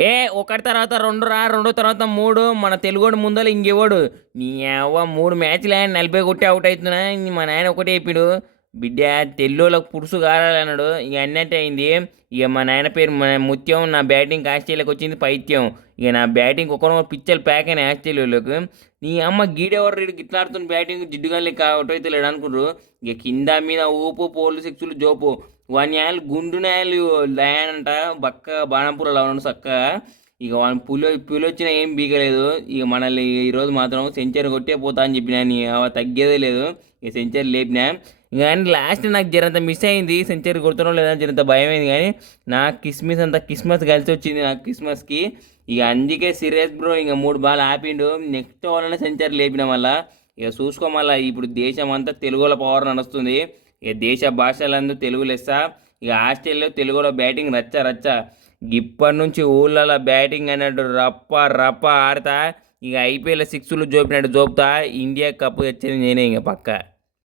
ఏ ఒకటి తర్వాత రెండు రా రెండు తర్వాత మూడు. మన తెలుగుడు ముందర ఇంకెవడు నీ అవ్వ మూడు మ్యాచ్లు ఆయన నలభై కొట్టి అవుట్ అవుతున్నా మా నాయన ఒకటే చెప్పిడు. బిడ్డ తెల్లోళ్ళకి పురుసు కారాలన్నాడు ఇక అన్నట్టు అయింది. ఇక మా నాయన పేరు మన ముత్యం నా బ్యాటింగ్ ఆస్ట్రేలియాకి వచ్చింది పైత్యం. ఇక నా బ్యాటింగ్ ఒకరు పిచ్చలు ప్యాక్ అయిన ఆస్ట్రేలియాలోకి. నీ అమ్మ గీడెవరు రీడు గిట్లాడుతున్న బ్యాటింగ్ జిడ్డుగా లెక్క లేడు అనుకుంటారు ఇక కింద మీద ఊపు పోలు సిక్స్లు జోపు. వాని న్యాయాలు గుండు న్యాయాలు లయానంట. బక్క బాణంపురలో ఉన్నాడు చక్కగా ఇక వాని పులి పులి వచ్చినా ఏం బీగలేదు. ఇక మనల్ని ఈరోజు మాత్రం సెంచరీ కొట్టే పోతా అని చెప్పినా నీ తగ్గేదే లేదు. ఇక సెంచరీ లేపినా. కానీ లాస్ట్ నాకు జరంత మిస్ అయింది. సెంచరీ కొడుతున్నా లేదని జరంత భయం అయింది. కానీ నా కిస్మిస్ అంత కిస్మస్ కలిసి వచ్చింది నా కిస్మస్కి ఇక అందుకే సీరియస్ బ్రో ఇంకా మూడు బాల్ ఆపిండు. నెక్స్ట్ ఓవర్లోనే సెంచరీ లేపిన వల్ల ఇక చూసుకో మళ్ళీ ఇప్పుడు దేశం అంతా తెలుగులో పవర్ నడుస్తుంది. ఇక దేశ భాషలందు తెలుగు లెస్స. ఇక ఆస్ట్రేలియా తెలుగులో బ్యాటింగ్ రచ్చ రచ్చ. ఇప్పటి నుంచి ఊళ్ళలో బ్యాటింగ్ అన్నట్టు రప్ప రప్ప ఆడతా. ఇక ఐపీఎల్ సిక్స్లు జోపినట్టు జోపుతా. ఇండియా కప్ తెచ్చేది నేనే ఇంకా పక్క.